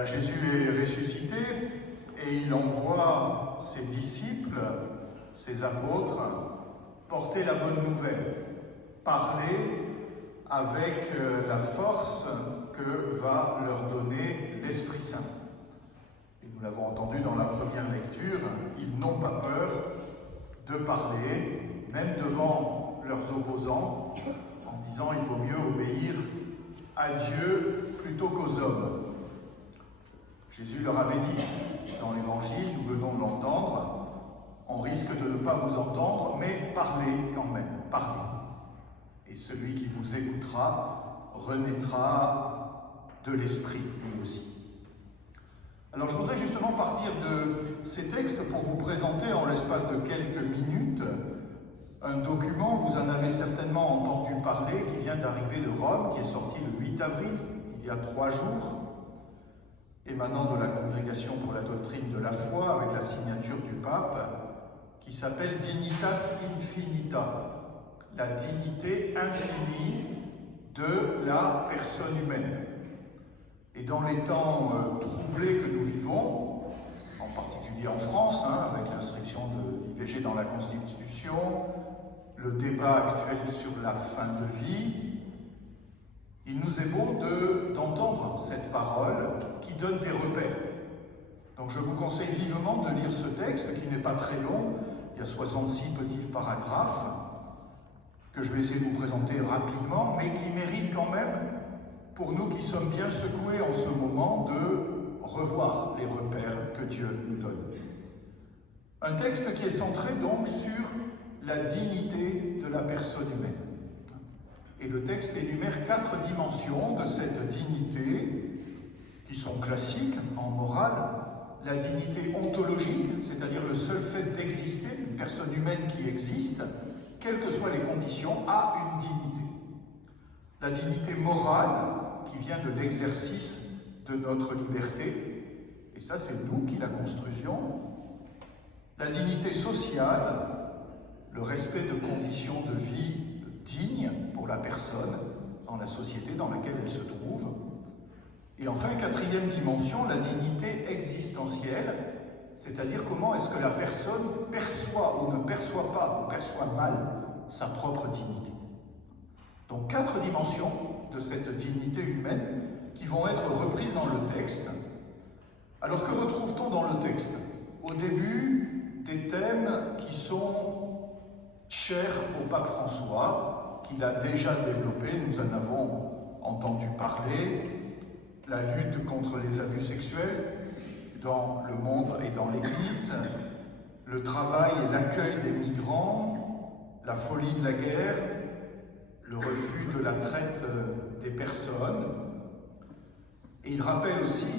Voilà, Jésus est ressuscité et il envoie ses disciples, ses apôtres, porter la bonne nouvelle, parler avec la force que va leur donner l'Esprit Saint. Et nous l'avons entendu dans la première lecture, ils n'ont pas peur de parler, même devant leurs opposants, en disant il vaut mieux obéir à Dieu plutôt qu'aux hommes. Jésus leur avait dit dans l'Évangile, nous venons de l'entendre, on risque de ne pas vous entendre, mais parlez quand même, parlez. Et celui qui vous écoutera renaîtra de l'Esprit, lui aussi. Alors je voudrais justement partir de ces textes pour vous présenter en l'espace de quelques minutes un document, vous en avez certainement entendu parler, qui vient d'arriver de Rome, qui est sorti le 8 avril, il y a 3 jours, émanant de la Congrégation pour la doctrine de la foi, avec la signature du pape, qui s'appelle Dignitas Infinita, la dignité infinie de la personne humaine. Et dans les temps troublés que nous vivons, en particulier en France, avec l'inscription de l'IVG dans la Constitution, le débat actuel sur la fin de vie, il nous est bon d'entendre cette parole qui donne des repères. Donc je vous conseille vivement de lire ce texte qui n'est pas très long, il y a 66 petits paragraphes, que je vais essayer de vous présenter rapidement, mais qui mérite quand même, pour nous qui sommes bien secoués en ce moment, de revoir les repères que Dieu nous donne. Un texte qui est centré donc sur la dignité de la personne humaine. Et le texte énumère 4 dimensions de cette dignité qui sont classiques en morale. La dignité ontologique, c'est-à-dire le seul fait d'exister, une personne humaine qui existe, quelles que soient les conditions, a une dignité. La dignité morale, qui vient de l'exercice de notre liberté, et ça c'est nous qui la construisions. La dignité sociale, le respect de conditions de vie dignes pour la personne dans la société dans laquelle elle se trouve. Et enfin, 4e dimension, la dignité existentielle, c'est-à-dire comment est-ce que la personne perçoit ou ne perçoit pas, ou perçoit mal sa propre dignité. Donc 4 dimensions de cette dignité humaine qui vont être reprises dans le texte. Alors que retrouve-t-on dans le texte? Au début, des thèmes qui sont chers au pape François, qu'il a déjà développé, nous en avons entendu parler, la lutte contre les abus sexuels dans le monde et dans l'Église, le travail et l'accueil des migrants, la folie de la guerre, le refus de la traite des personnes. Et il rappelle aussi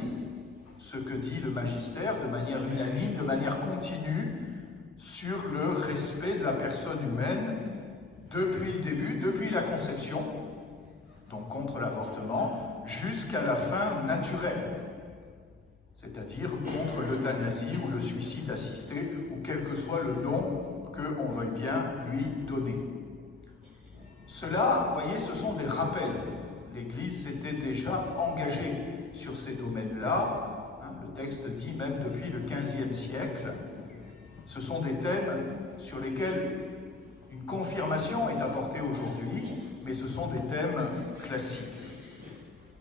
ce que dit le magistère de manière unanime, de manière continue, sur le respect de la personne humaine depuis le début, depuis la conception, donc contre l'avortement, jusqu'à la fin naturelle, c'est-à-dire contre l'euthanasie ou le suicide assisté, ou quel que soit le nom qu'on veuille bien lui donner. Cela, vous voyez, ce sont des rappels. L'Église s'était déjà engagée sur ces domaines-là. Le texte dit même depuis le XVe siècle. Ce sont des thèmes sur lesquels une confirmation est apportée aujourd'hui, mais ce sont des thèmes classiques.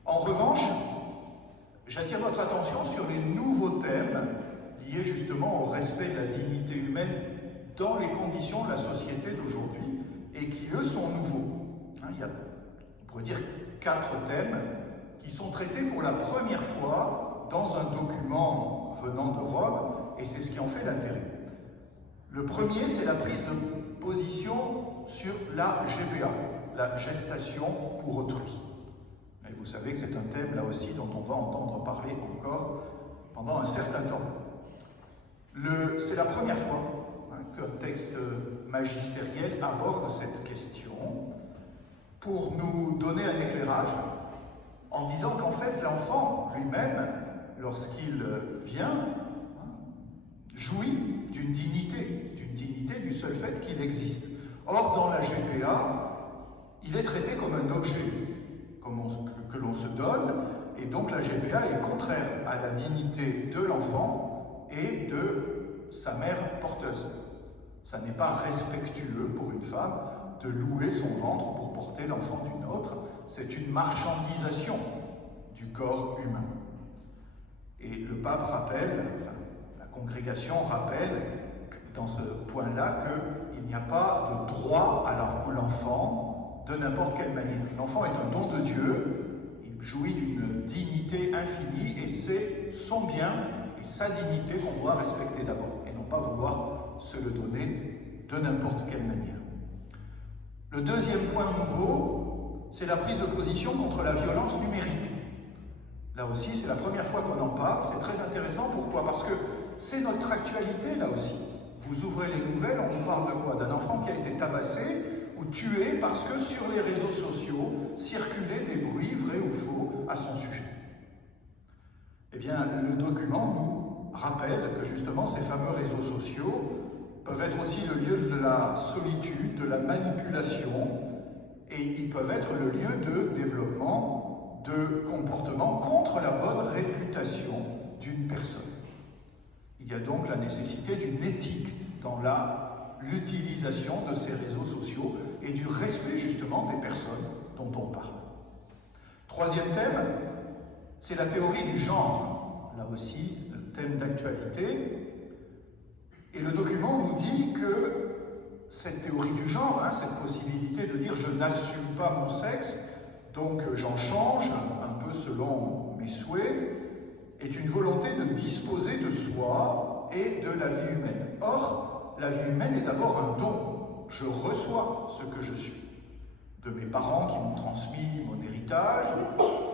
En revanche, j'attire votre attention sur les nouveaux thèmes liés justement au respect de la dignité humaine dans les conditions de la société d'aujourd'hui et qui, eux, sont nouveaux. Il y a, on pourrait dire, 4 thèmes qui sont traités pour la première fois dans un document venant de Rome, et c'est ce qui en fait l'intérêt. Le premier, c'est la prise de position sur la GPA, la gestation pour autrui. Et vous savez que c'est un thème, là aussi, dont on va entendre parler encore pendant un certain temps. C'est la première fois qu'un texte magistériel aborde cette question pour nous donner un éclairage en disant qu'en fait, l'enfant lui-même, lorsqu'il vient, jouit d'une dignité du seul fait qu'il existe. Or, dans la GPA, il est traité comme un objet que l'on se donne, et donc la GPA est contraire à la dignité de l'enfant et de sa mère porteuse. Ça n'est pas respectueux pour une femme de louer son ventre pour porter l'enfant d'une autre, c'est une marchandisation du corps humain. Et le pape rappelle, enfin, la congrégation rappelle dans ce point-là qu'il n'y a pas de droit à l'enfant de n'importe quelle manière. L'enfant est un don de Dieu, il jouit d'une dignité infinie et c'est son bien et sa dignité qu'on doit respecter d'abord et non pas vouloir se le donner de n'importe quelle manière. Le deuxième point nouveau, c'est la prise de position contre la violence numérique. Là aussi, c'est la première fois qu'on en parle, c'est très intéressant. Pourquoi? Parce que c'est notre actualité, là aussi. Vous ouvrez les nouvelles, on vous parle de quoi? D'un enfant qui a été tabassé ou tué parce que sur les réseaux sociaux circulaient des bruits, vrais ou faux, à son sujet. Eh bien, le document nous rappelle que justement ces fameux réseaux sociaux peuvent être aussi le lieu de la solitude, de la manipulation, et ils peuvent être le lieu de développement de comportements contre la bonne réputation d'une personne. Il y a donc la nécessité d'une éthique dans l'utilisation de ces réseaux sociaux et du respect justement des personnes dont on parle. Troisième thème, c'est la théorie du genre. Là aussi, le thème d'actualité. Et le document nous dit que cette théorie du genre, cette possibilité de dire « je n'assume pas mon sexe, donc j'en change un peu selon mes souhaits », est une volonté de disposer de soi et de la vie humaine. Or, la vie humaine est d'abord un don. Je reçois ce que je suis. De mes parents qui m'ont transmis mon héritage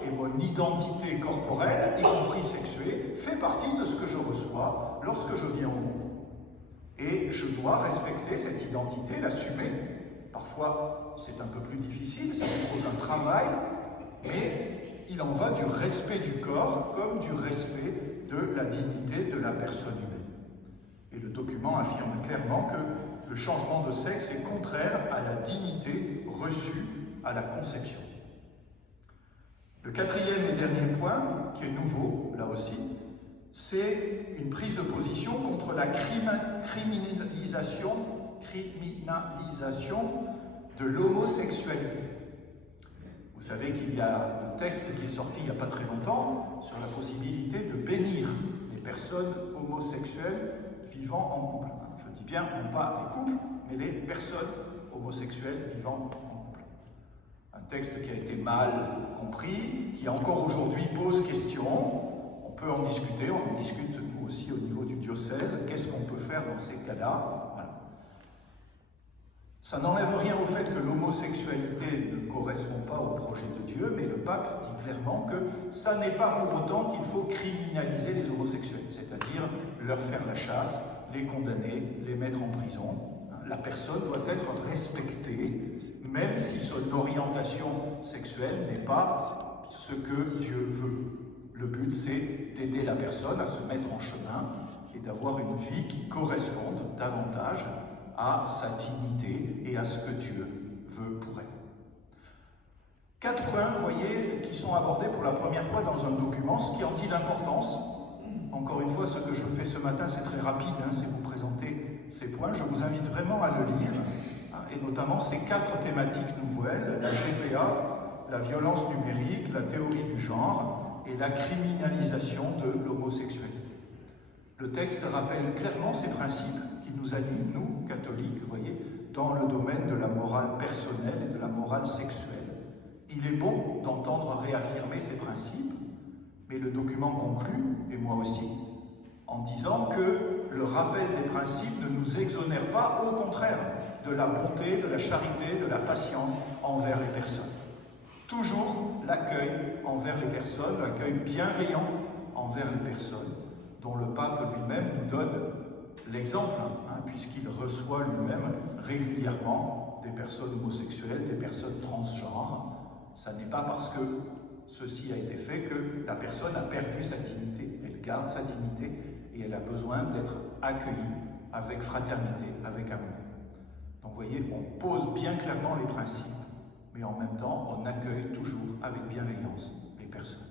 et mon identité corporelle, y compris sexuée, fait partie de ce que je reçois lorsque je viens au monde. Et je dois respecter cette identité, l'assumer. Parfois, c'est un peu plus difficile, ça suppose un travail, mais il en va du respect du corps comme du respect de la dignité de la personne humaine. Et le document affirme clairement que le changement de sexe est contraire à la dignité reçue à la conception. Le quatrième et dernier point, qui est nouveau, là aussi, c'est une prise de position contre la criminalisation de l'homosexualité. Vous savez qu'il y a un texte qui est sorti il n'y a pas très longtemps sur la possibilité de bénir les personnes homosexuelles vivant en couple. Je dis bien, non pas les couples, mais les personnes homosexuelles vivant en couple. Un texte qui a été mal compris, qui encore aujourd'hui pose question. On peut en discuter, on en discute nous aussi au niveau du diocèse. Qu'est-ce qu'on peut faire dans ces cas-là? Voilà. Ça n'enlève rien au fait que l'homosexualité ne correspond pas au projet de Dieu, mais le pape dit clairement que ça n'est pas pour autant qu'il faut criminaliser les homosexuels, c'est-à-dire leur faire la chasse, les condamner, les mettre en prison. La personne doit être respectée, même si son orientation sexuelle n'est pas ce que Dieu veut. Le but, c'est d'aider la personne à se mettre en chemin et d'avoir une vie qui corresponde davantage à sa dignité et à ce que Dieu veut pour elle. 4 points, vous voyez, qui sont abordés pour la première fois dans un document, ce qui en dit l'importance. Encore une fois, ce que je fais ce matin, c'est très rapide, c'est vous présenter ces points. Je vous invite vraiment à le lire, et notamment ces 4 thématiques nouvelles, la GPA, la violence numérique, la théorie du genre, et la criminalisation de l'homosexualité. Le texte rappelle clairement ces principes qui nous animent, nous, catholiques, vous voyez, dans le domaine de la morale personnelle et de la morale sexuelle. Il est bon d'entendre réaffirmer ces principes, mais le document conclut, et moi aussi, en disant que le rappel des principes ne nous exonère pas, au contraire, de la bonté, de la charité, de la patience envers les personnes. Toujours l'accueil envers les personnes, l'accueil bienveillant envers les personnes, dont le pape lui-même nous donne l'exemple, puisqu'il reçoit lui-même régulièrement des personnes homosexuelles, des personnes transgenres. Ça n'est pas parce que ceci a été fait que la personne a perdu sa dignité. Elle garde sa dignité et elle a besoin d'être accueillie avec fraternité, avec amour. Donc vous voyez, on pose bien clairement les principes, mais en même temps, on accueille toujours avec bienveillance les personnes.